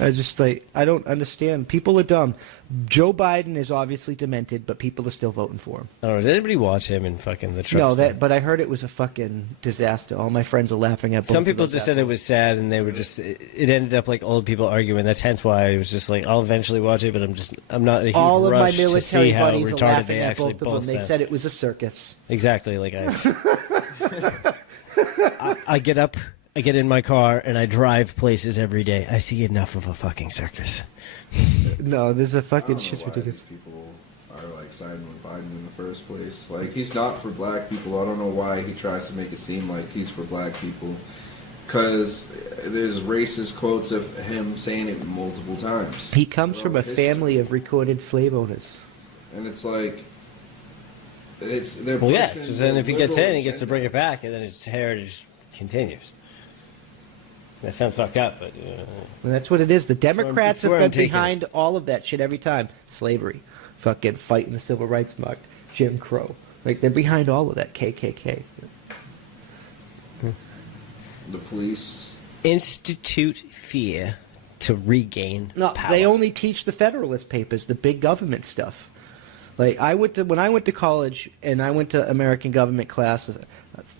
I just I don't understand. People are dumb. Joe Biden is obviously demented, but people are still voting for him. I don't know. Did anybody watch him in fucking the Trump? No, but I heard it was a fucking disaster. All my friends are laughing at. Some people just said it was sad, and they were just. It ended up like old people arguing. That's hence why I was just like, I'll eventually watch it, but I'm not in a huge all of my rush to military see how buddies are retarded laughing they at actually both of them. They said it was a circus. Exactly. Like I get up, I get in my car, and I drive places every day. I see enough of a fucking circus. No, there's a fucking shit's ridiculous. People are like siding with Biden in the first place. Like, he's not for black people. I don't know why he tries to make it seem like he's for black people. Because there's racist quotes of him saying it multiple times. He comes from a family of recorded slave owners. And it's like, well, yeah, because then if he gets in, he gets to bring it back, and then his heritage continues. That sounds fucked up, but... Well, that's what it is. The Democrats have been behind all of that shit every time. Slavery, fucking fighting the civil rights march, Jim Crow. Like, they're behind all of that, KKK. The police... Institute fear to regain power. They only teach the Federalist Papers, the big government stuff. Like, when I went to college, and I went to American government class...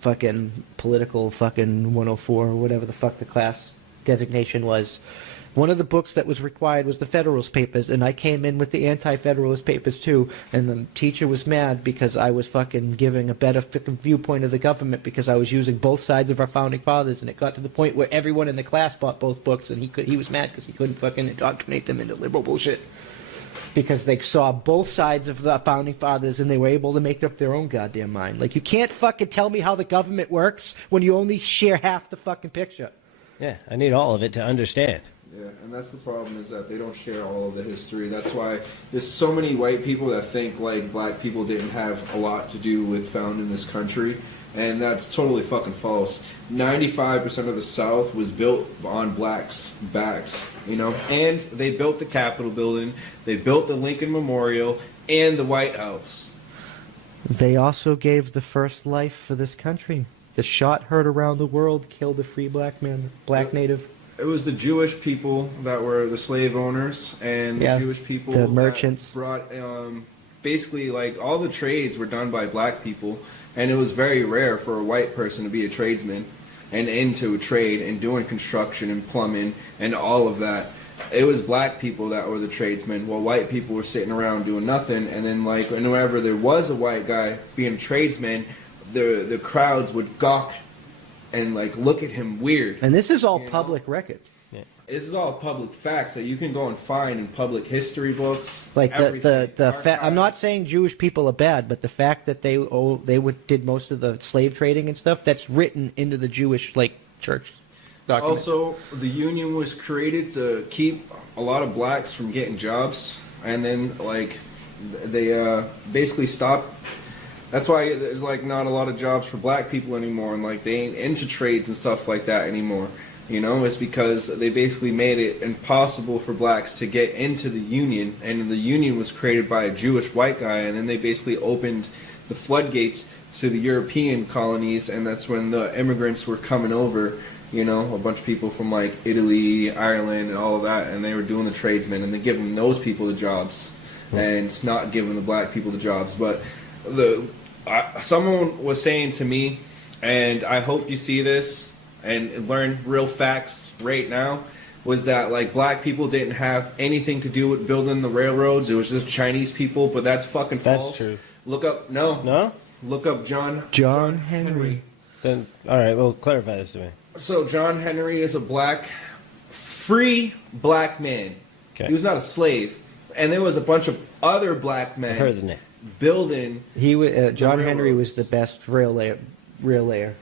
fucking political fucking 104 or whatever the fuck the class designation was. One of the books that was required was the Federalist Papers, and I came in with the Anti-Federalist Papers too, and the teacher was mad because I was fucking giving a better fucking viewpoint of the government because I was using both sides of our founding fathers, and it got to the point where everyone in the class bought both books, and he was mad because he couldn't fucking indoctrinate them into liberal bullshit. Because they saw both sides of the founding fathers and they were able to make up their own goddamn mind. Like, you can't fucking tell me how the government works when you only share half the fucking picture. Yeah, I need all of it to understand. Yeah, and that's the problem, is that they don't share all of the history. That's why there's so many white people that think like black people didn't have a lot to do with founding this country, and that's totally fucking false. 95% of the South was built on blacks' backs, you know, and they built the Capitol building, they built the Lincoln Memorial, and the White House. They also gave the first life for this country. The shot heard around the world killed a free black man, black native. It was the Jewish people that were the slave owners, and the Jewish people, the merchants, brought basically like all the trades were done by black people, and it was very rare for a white person to be a tradesman and into a trade and doing construction and plumbing and all of that. It was black people that were the tradesmen, while white people were sitting around doing nothing. And then, like, whenever there was a white guy being a tradesman, the crowds would gawk and like look at him weird. And this is all public record. Yeah. This is all public facts that you can go and find in public history books. Like I'm not saying Jewish people are bad, but the fact that they did most of the slave trading and stuff, that's written into the Jewish church documents. Also, the union was created to keep a lot of blacks from getting jobs, and then like they basically stopped. That's why there's like not a lot of jobs for black people anymore, and like they ain't into trades and stuff like that anymore. You know, it's because they basically made it impossible for blacks to get into the union, and the union was created by a Jewish white guy, and then they basically opened the floodgates to the European colonies, and that's when the immigrants were coming over, you know, a bunch of people from like Italy, Ireland, and all of that, and they were doing the tradesmen, and they're giving those people the jobs, and it's not giving the black people the jobs. But someone was saying to me, and I hope you see this and learn real facts right now, was that like black people didn't have anything to do with building the railroads. It was just Chinese people, but that's fucking false. That's true. Look up Look up John Henry. Then all right, well, clarify this to me. So John Henry is a free black man. Okay. He was not a slave, and there was a bunch of other black men. I heard the name. Building. John Henry was the best rail layer.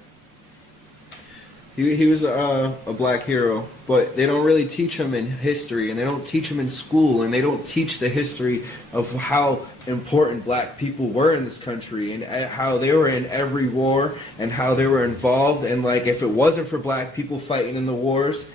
He was a black hero, but they don't really teach him in history, and they don't teach him in school, and they don't teach the history of how important black people were in this country, and how they were in every war, and how they were involved, and like if it wasn't for black people fighting in the wars,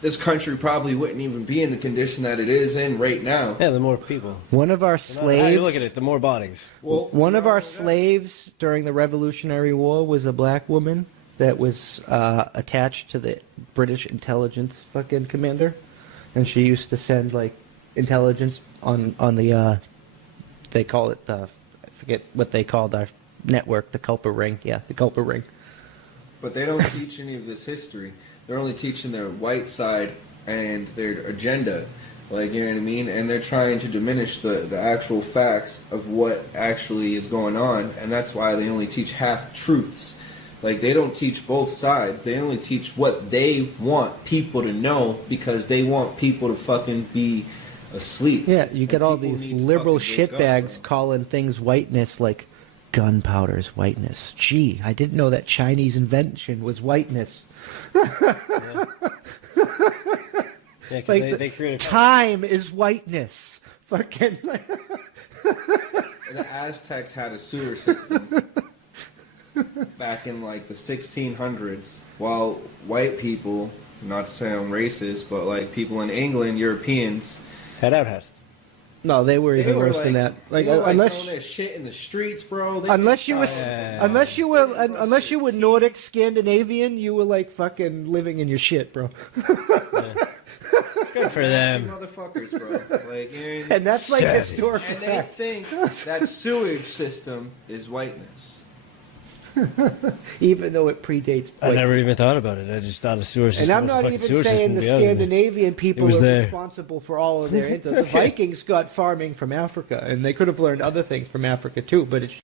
this country probably wouldn't even be in the condition that it is in right now. Yeah, the more people. One of our slaves... How you look at it, the more bodies. Well, one of our slaves during the Revolutionary War was a black woman that was attached to the British intelligence fucking commander. and she used to send like intelligence on the they call it the, I forget what they called our network, the Culper Ring. Yeah, the Culper Ring. But they don't teach any of this history. They're only teaching their white side and their agenda. Like, you know what I mean? And they're trying to diminish the actual facts of what actually is going on. And that's why they only teach half-truths. Like, they don't teach both sides. They only teach what they want people to know because they want people to fucking be asleep. Yeah, you get And all people these need to liberal fucking wake up, shitbags bro. calling things whiteness, like gunpowder's whiteness. Gee, I didn't know that Chinese invention was whiteness. Yeah, 'cause Like they created time is whiteness. Fucking. The Aztecs had a sewer system back in like the 1600s, while white people, not to sound racist, but like people in England, Europeans, had outhouses. No, they were even worse than that. Like they were, unless throwing that shit in the streets, bro. They unless just you were tried- unless you were Nordic Scandinavian, you were like fucking living in your shit, bro. Good for nasty them. motherfuckers, bro. Like, you know what I mean? And that's like Savage. historical And they fact. think that sewage system is whiteness. Even though it predates. I white never even thought about it. I just thought a sewer And system I'm was a not fucking even sewer saying system the to be out of it. Scandinavian people was are there. responsible for all of their intel. The Vikings got farming from Africa, and they could have learned other things from Africa too. But it's